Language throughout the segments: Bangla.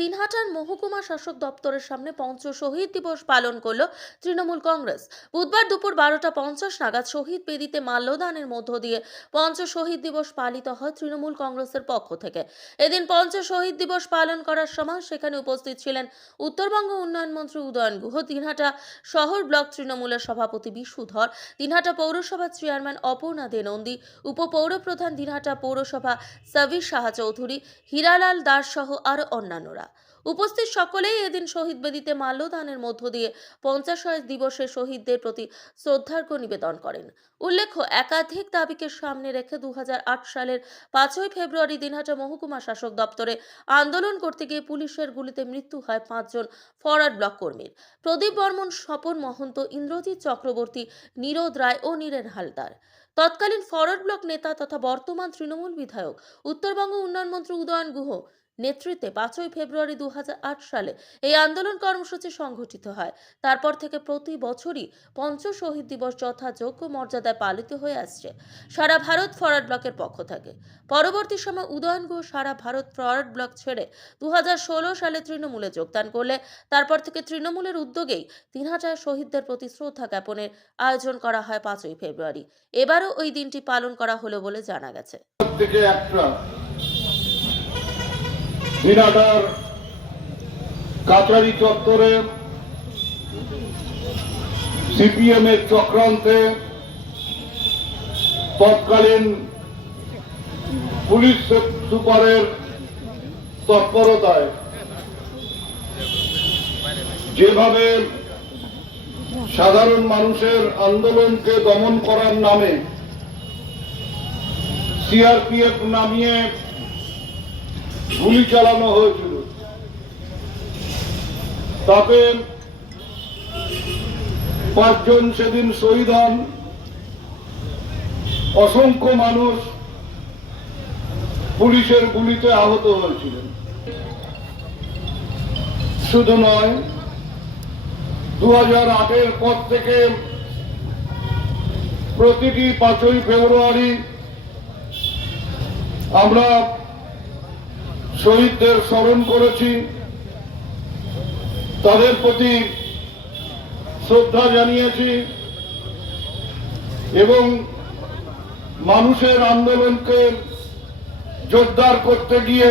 দিনহাটার মহকুমা শাসক দপ্তরের সামনে পঞ্চ শহীদ দিবস পালন করল তৃণমূল কংগ্রেস। বুধবার দুপুর বারোটা পঞ্চাশ নাগাদ শহীদ বেদিতে মাল্যদানের মধ্য দিয়ে পঞ্চ শহীদ দিবস পালিত হয় তৃণমূল কংগ্রেসের পক্ষ থেকে। এদিন পঞ্চ শহীদ দিবস পালন করার সময় সেখানে উপস্থিত ছিলেন উত্তরবঙ্গ উন্নয়ন মন্ত্রী উদয়ন গুহ দিনহাটা শহর ব্লক তৃণমূলের সভাপতি বিশুধর দিনহাটা পৌরসভার চেয়ারম্যান অপর্ণা দে নন্দী উপপৌরপ্রধান দিনহাটা পৌরসভা সাবির শাহ চৌধুরী, হীরালাল দাস সহ আরও অন্যান্যরা। উপস্থিত সকলেই এদিন শহীদ বেদিতে মাল্যদানের মধ্য দিয়ে পঞ্চাশ দিবসে শহীদদের প্রতি শ্রদ্ধার্ঘ্য নিবেদন করেন। উল্লেখ্য, একাধিক দাবিকে সামনে রেখে দুহাজার আট সালের পাঁচই ফেব্রুয়ারি দিনহাটা মহকুমা শাসক দপ্তরে আন্দোলন করতে গিয়ে পুলিশের গুলিতে মৃত্যু হয় পাঁচজন ফরওয়ার্ড ব্লক কর্মীর। প্রদীপ বর্মন, স্বপন মহন্ত, ইন্দ্রজিৎ চক্রবর্তী, নীরদ রায় ও নীরেন হালদার। তৎকালীন ফরওয়ার্ড ব্লক নেতা তথা বর্তমান তৃণমূল বিধায়ক, উত্তরবঙ্গ উন্নয়ন মন্ত্রী উদয়ন গুহ নেতৃত্বে পাঁচই ফেব্রুয়ারি দু হাজার আট সালে এই আন্দোলন কর্মসূচি সংঘটিত হয়। তারপর থেকে প্রতি বছরই পঞ্চ শহীদ দিবস যথাযোগ্য মর্যাদায় পালিত হয়ে আসছে। সারা ভারত ফরওয়ার্ড ব্লকের পক্ষ থেকে। পরবর্তী সময় উদয়ন গুহ সারা ভারত ফরওয়ার্ড ব্লক ছেড়ে দু হাজার ষোলো সালে তৃণমূলে যোগদান করলে, তারপর থেকে তৃণমূলের উদ্যোগেই তিন হাজার শহীদদের প্রতি শ্রদ্ধা জ্ঞাপনের আয়োজন করা হয় পাঁচই ফেব্রুয়ারি। এবারও ওই দিনটি পালন করা হলো বলে জানা গেছে। দিনাটার কাচারি চত্বরে সিপিএম এর চক্রান্তে তৎকালীন পুলিশ সুপারের তৎপরতায় যেভাবে সাধারণ মানুষের আন্দোলনকে দমন করার নামে সিআরপিএফ নামিয়ে গুলি চালানো হয়েছিল। তাতে পাঁচজন সেদিন শহীদ হন। অসংখ্য মানুষ পুলিশের গুলিতে আহত হয়েছিলেন। শুধু নয় দু হাজার পর থেকে প্রতিটি পাঁচই ফেব্রুয়ারি আমরা শহীদদের স্মরণ করেছি। তাদের প্রতি শ্রদ্ধা জানিয়েছি এবং মানুষের আন্দোলনকে জোরদার করতে গিয়ে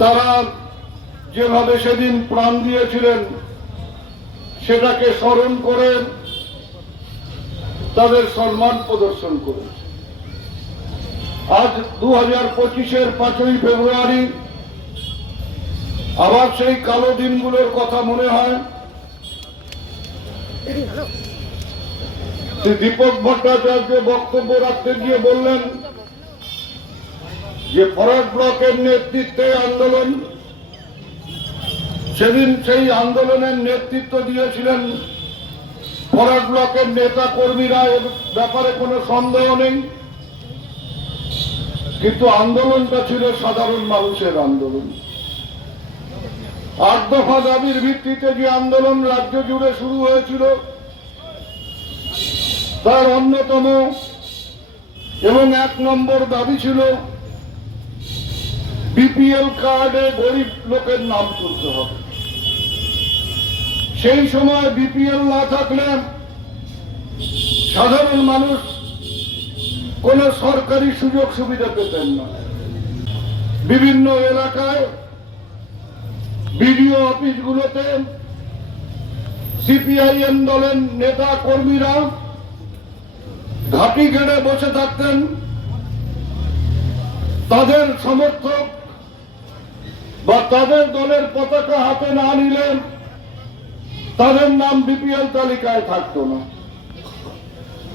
তারা যেভাবে সেদিন প্রাণ দিয়েছিলেন, সেটাকে স্মরণ করে তাদের সম্মান প্রদর্শন করেছে আজ দু হাজার পঁচিশের পাঁচই ফেব্রুয়ারি। আবার সেই কালো দিনগুলোর কথা মনে হয়। শ্রী দীপক ভট্টাচার্য বক্তব্য রাখতে গিয়ে বললেন যে ফরওয়ার্ড ব্লকের নেতৃত্বে আন্দোলন, সেদিন সেই আন্দোলনের নেতৃত্ব দিয়েছিলেন ফরওয়ার্ড ব্লকের নেতা কর্মীরা এর ব্যাপারে কোনো সন্দেহ নেই। কিন্তু আন্দোলনটা ছিল সাধারণ মানুষের আন্দোলন। আট দফা দাবির ভিত্তিতে যে আন্দোলন রাজ্য জুড়ে শুরু হয়েছিল, তার অন্যতম এবং এক নম্বর দাবি ছিল, বিপিএল কার্ডে গরিব লোকের নাম তুলতে হবে। সেই সময় বিপিএল না থাকলে সাধারণ মানুষ কোন সরকারি সুযোগ সুবিধা পেতেন না। বিভিন্ন এলাকায় বিডিও অফিসগুলোতে সিপিআইএম দলের নেতা কর্মীরা ঘাটি গেড়ে বসে থাকতেন। তাদের সমর্থক বা তাদের দলের পতাকা হাতে না নিলে তাদের নাম বিপিএল তালিকায় থাকতো না।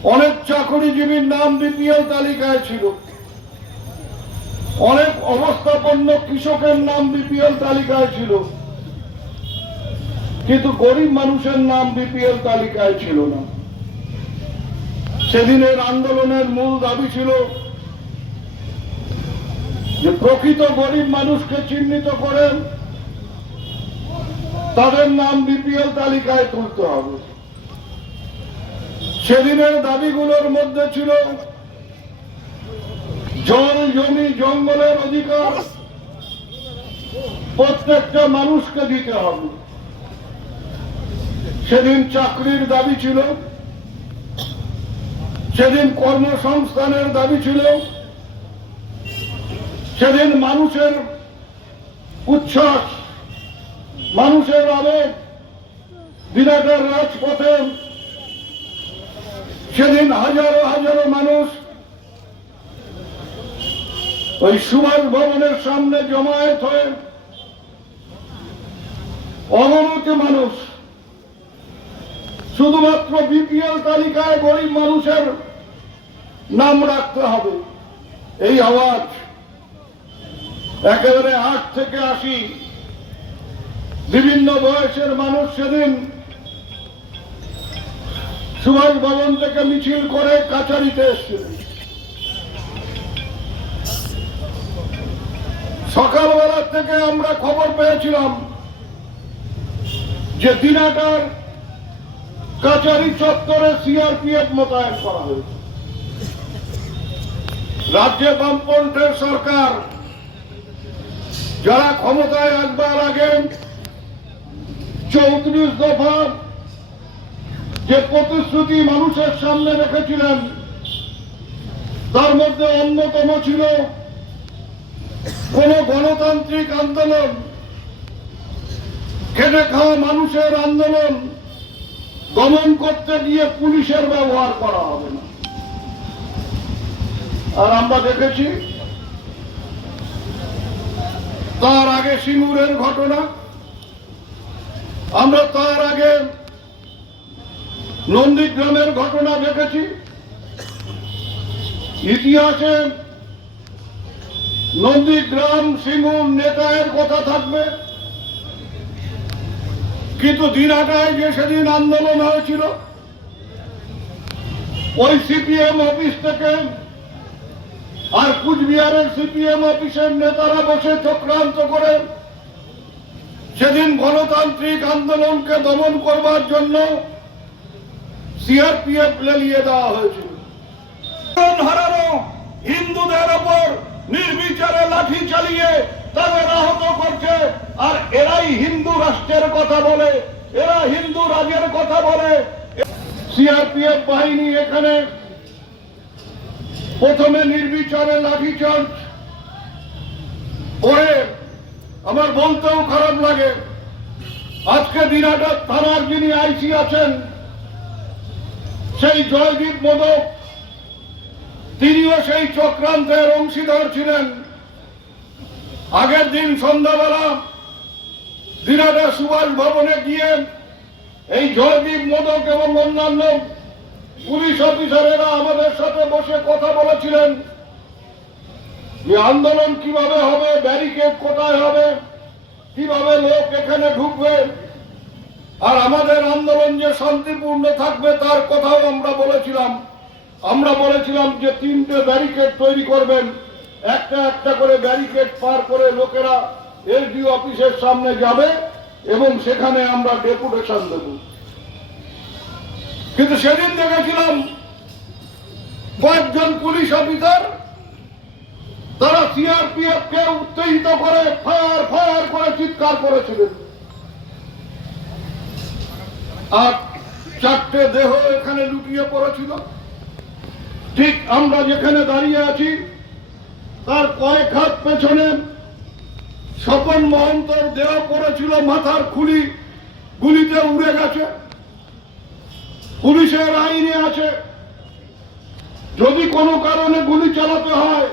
অনেক চাকরিজীবীর নাম বিপিএল তালিকায় ছিল। অনেক অবস্থাপন্ন কৃষকের নাম বিপিএল তালিকায় ছিল। কিন্তু গরিব মানুষের নাম বিপিএল তালিকায় ছিল না। সেদিনের আন্দোলনের মূল দাবি ছিল যে প্রকৃত গরিব মানুষকে চিহ্নিত করেন তাদের নাম বিপিএল তালিকায় তুলতে হবে। সেদিনের দাবিগুলোর মধ্যে ছিল জল, জমি, জঙ্গলের অধিকার। প্রত্যেকটা মানুষকে দিতে হবে। সেদিন চাকরির দাবি ছিল। সেদিন কর্মসংস্থানের দাবি ছিল। সেদিন মানুষের উচ্ছ্বাস, মানুষের আবেগ, বিরাটের রাজপথে সেদিন হাজারো হাজারো মানুষ ওই সুভাষ ভবনের সামনে জমায়েত হয়ে অগণিত মানুষ, শুধুমাত্র বিপিএল তালিকায় গরিব মানুষের নাম রাখতে হবে। এই আওয়াজ একেবারে আট থেকে আশি। বিভিন্ন বয়সের মানুষ সেদিন সুভাষ ভবন থেকে মিছিল করে কাচারিতে এসেছিলেন সকালবেলা থেকে আমরা খবর পেয়েছিলাম যে দিনাটার কাচারি চত্বরে সিআরপিএফ মোতায়েন করা হয়েছে। রাজ্যে বামপন্থের সরকার যারা ক্ষমতায় আসবার আগে চৌত্রিশ দফা যে প্রতিশ্রুতি মানুষের সামনে রেখেছিলেন, তার মধ্যে অন্যতম ছিল কোন গণতান্ত্রিক আন্দোলন, খেটে খাওয়া মানুষের আন্দোলন, দমন করতে গিয়ে পুলিশের ব্যবহার করা হবে না। আর আমরা দেখেছি, তার আগে সিঙ্গুরের ঘটনা, আমরা তার আগে নন্দীগ্রামের ঘটনা দেখেছি। ইতিহাসে নন্দীগ্রাম সিঙ্গুর নেতায়ের কথা থাকবে। কিন্তু দিনাটায় যে সেদিন আন্দোলন হয়েছিল, ওই সিপিএম অফিস থেকে আর কুচবিহারের সিপিএম অফিসের নেতারা বসে চক্রান্ত করে সেদিন গণতান্ত্রিক আন্দোলনকে দমন করবার জন্য সিআরপিএফ লেলিয়ে দেওয়া হয়েছিল হারানো হিন্দুদের ওপর নির্বিচারে লাঠি চালিয়ে তাদের আহত করছে আর এরাই হিন্দু রাষ্ট্রের কথা বলে এরা হিন্দু রাজের কথা বলে। সিআরপিএফ বাহিনী এখানে প্রথমে নির্বিচারে লাঠি চার্জ পরে আমার বলতেও খারাপ লাগে। আজকে দিনাটার থানার যিনি আইসি আছেন সেই জয়দীপ মোদক, তিনিও সেই চক্রান্তের অংশীদার ছিলেন। আগের দিন সন্ধ্যাবেলা দিনাটা সুভাষ ভবনে গিয়ে এই জয়দীপ মোদক এবং অন্যান্য পুলিশ অফিসারেরা আমাদের সাথে বসে কথা বলেছিলেন যে আন্দোলন কীভাবে হবে, ব্যারিকেড কোথায় হবে, কীভাবে লোক এখানে ঢুকবে। আর আমাদের আন্দোলন যে শান্তিপূর্ণ থাকবে, তার কথাও আমরা বলেছিলাম। আমরা বলেছিলাম যে তিনটে ব্যারিকেড তৈরি করবেন। একটা একটা করে ব্যারিকেড পার করে লোকেরা এসডি অফিসের সামনে যাবে এবং সেখানে আমরা ডেপুটেশন দেব। কিন্তু সেদিন দেখেছিলাম কয়েকজন পুলিশ অফিসার, তারা সিআরপিএফ কে উত্তেজিত করে, ফায়ার ফায়ার করে চিৎকার করেছিলেন। আর চারটে দেহ এখানে লুটিয়ে পড়েছিল। ঠিক আমরা যেখানে দাঁড়িয়ে আছি, তার কয়েক হাত পেছনে স্বপন মহন্তর দেহ পড়েছিল, মাথার খুলি গুলিতে উড়ে গেছে। পুলিশের আইনে আছে, যদি কোনো কারণে গুলি চালাতে হয়,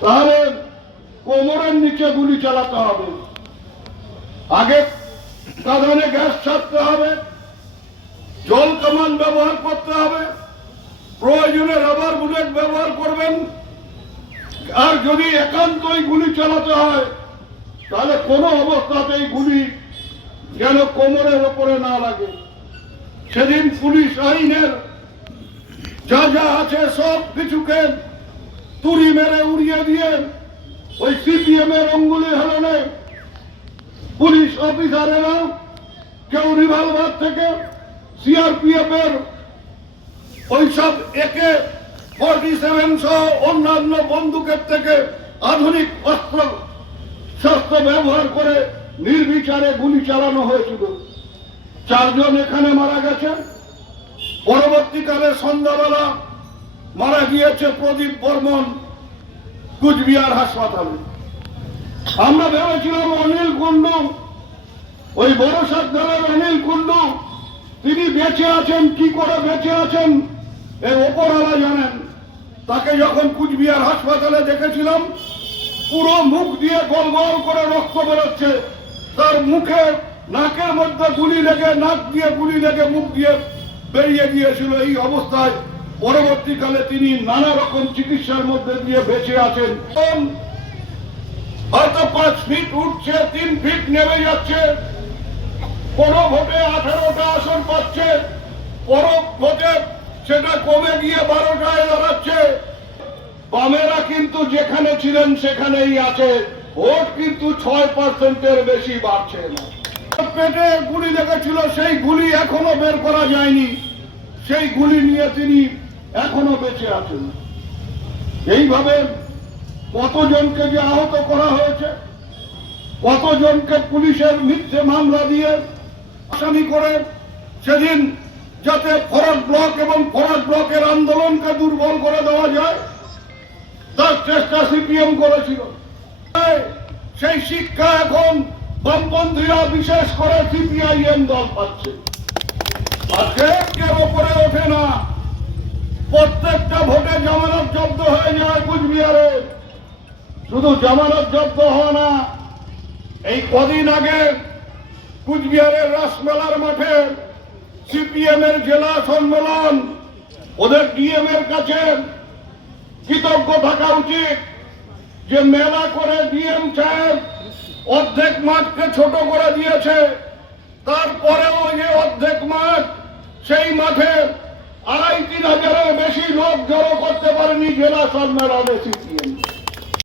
তাহলে কোমরের নিচে গুলি চালাতে হবে। আগে কাঁদানে গ্যাস ছাড়তে হবে, জল কামান ব্যবহার করতে হবে, প্রয়োজনে রাবার বুলেট ব্যবহার করবেন। আর যদি একান্তই গুলি চালাতে হয়, তাহলে কোনো অবস্থাতেই গুলি যেন কোমরের ওপরে না লাগে। সেদিন পুলিশ আইনের যা যা আছে সব কিছুকে তুড়ি মেরে উড়িয়ে দিয়ে ওই সিপিএম এর অঙ্গুলি হেলনে পুলিশ অফিসারেরা কেউ রিভলভার থেকে সিআরপিএফ এর ওইসব একে ফর্টি সেভেন সহ অন্যান্য বন্দুকের থেকে আধুনিক অস্ত্র, শস্ত্র ব্যবহার করে নির্বিচারে গুলি চালানো হয়েছিল। চারজন এখানে মারা গেছে। পরবর্তীকালে সন্ধ্যাবেলা মারা গিয়েছে প্রদীপ বর্মন কুচবিহার হাসপাতালে। আমরা ভেবেছিলাম অনিল কুন্ডু ওই বড় দলের অনিল কুন্ডু তিনি বেঁচে আছেন, কি করে বেঁচে আছেন এই ওপরওয়ালা জানেন। তাকে যখন কুচবিহার হাসপাতালে দেখেছিলাম, পুরো মুখ দিয়ে গল গল করে রক্ত বেরোচ্ছে। তার মুখে নাকের মধ্যে গুলি লেগে, নাক দিয়ে গুলি লেগে মুখ দিয়ে বেরিয়ে গিয়েছিল এই অবস্থায়। পরবর্তীকালে তিনি নানা রকম চিকিৎসার মধ্যে দিয়ে বেঁচে আছেন। হয়তো পাঁচ ফিট উঠছে, তিন ফিট নেমে যাচ্ছে। কোন ভোটে আঠারোটা আসন পাচ্ছে। পর ভোটে সেটা কমে গিয়ে বারোটায় দাঁড়াচ্ছে। বামেরা কিন্তু যেখানে ছিলেন সেখানেই আছে। ভোট কিন্তু ছয় পার্সেন্টের বেশি বাড়ছে না। পেটে গুলি লেগেছিল, সেই গুলি এখনও বের করা যায়নি। সেই গুলি নিয়ে তিনি এখনও বেঁচে আছেন। এইভাবে কতজনকে যে আহত করা হয়েছে, কতজনকে পুলিশের মিথ্যে মামলা দিয়ে আসামি করে, সেদিন যাতে ফরাক ব্লক এবং ফরাক ব্লকের আন্দোলনকে দুর্বল করে দেওয়া যায়, তার চেষ্টা সিপিএম করেছিল। সেই শিক্ষা এখন বামপন্থীরা বিশেষ করে সিপিআইএম দল পাচ্ছে। আর কেউ ওপরে ওঠে না। প্রত্যেকটা ভোটে জামানত জব্দ হয়ে যায় কুচবিহারে। শুধু জামানত জব্দ হয় না, এই কদিন আগে কুচবিহারের রাসমেলার মাঠে সিপিএম এর জেলা সম্মেলন, ওদের ডিএম এর কাছে কৃতজ্ঞ থাকা উচিত যে মেলা করে ডিএম সাহেব অর্ধেক মাঠকে ছোট করে দিয়েছে। তারপরেও যে অর্ধেক মাঠ, সেই মাঠে আড়াই তিন হাজারের বেশি লোক জড়ো করতে পারেনি জেলা সম্মেলনে সিপিএম।